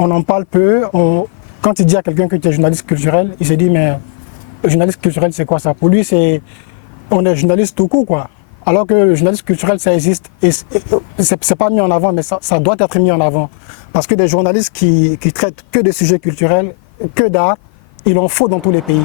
on en parle peu. Quand il dit à quelqu'un que tu es journaliste culturel, il se dit mais journaliste culturel c'est quoi ça? Pour lui on est journaliste tout court quoi. Alors que le journaliste culturel ça existe et c'est pas mis en avant mais ça doit être mis en avant. Parce que des journalistes qui traitent que des sujets culturels, que d'art, il en faut dans tous les pays.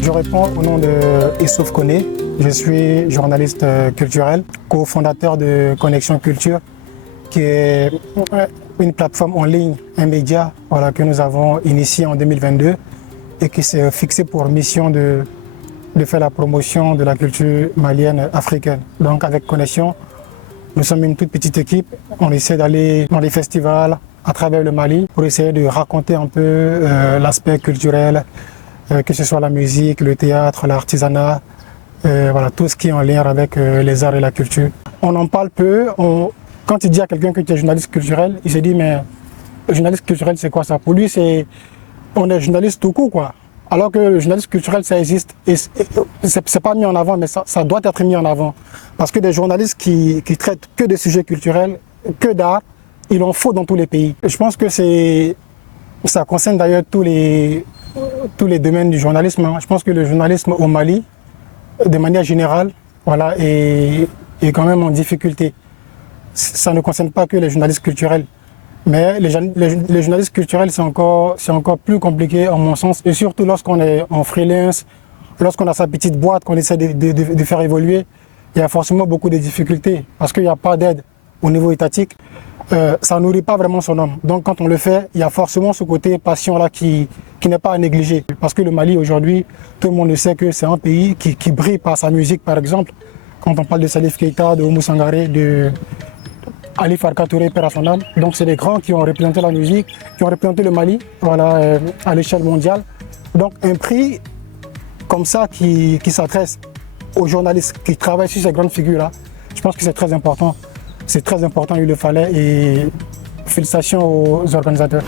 Je réponds au nom de Issouf Koné. Je suis journaliste culturel, cofondateur de Connexion Culture, qui est une plateforme en ligne, un média que nous avons initié en 2022 et qui s'est fixé pour mission de faire la promotion de la culture malienne africaine. Donc avec Connexion, nous sommes une toute petite équipe. On essaie d'aller dans les festivals à travers le Mali pour essayer de raconter un peu l'aspect culturel, que ce soit la musique, le théâtre, l'artisanat, tout ce qui est en lien avec les arts et la culture. On en parle peu. Quand il dit à quelqu'un que tu es journaliste culturel, il se dit mais journaliste culturel c'est quoi ça? Pour lui on est journaliste tout court quoi. Alors que le journaliste culturel ça existe et c'est pas mis en avant mais ça doit être mis en avant. Parce que des journalistes qui traitent que des sujets culturels, que d'art, il en faut dans tous les pays. Et je pense que ça concerne d'ailleurs tous les domaines du journalisme. Je pense que le journalisme au Mali, de manière générale, est quand même en difficulté. Ça ne concerne pas que les journalistes culturels. Mais les journalistes culturels, c'est encore plus compliqué à mon sens. Et surtout lorsqu'on est en freelance, lorsqu'on a sa petite boîte, qu'on essaie de faire évoluer, il y a forcément beaucoup de difficultés. Parce qu'il n'y a pas d'aide au niveau étatique. Ça nourrit pas vraiment son homme. Donc quand on le fait, il y a forcément ce côté passion-là qui n'est pas à négliger. Parce que le Mali aujourd'hui, tout le monde sait que c'est un pays qui brille par sa musique par exemple. Quand on parle de Salif Keita, de Oumou Sangaré, de Ali Farka Touré, père à son âme. Donc c'est des grands qui ont représenté la musique, qui ont représenté le Mali à l'échelle mondiale. Donc un prix comme ça qui s'adresse aux journalistes qui travaillent sur ces grandes figures-là, je pense que c'est très important. C'est très important, il le fallait et félicitations aux organisateurs.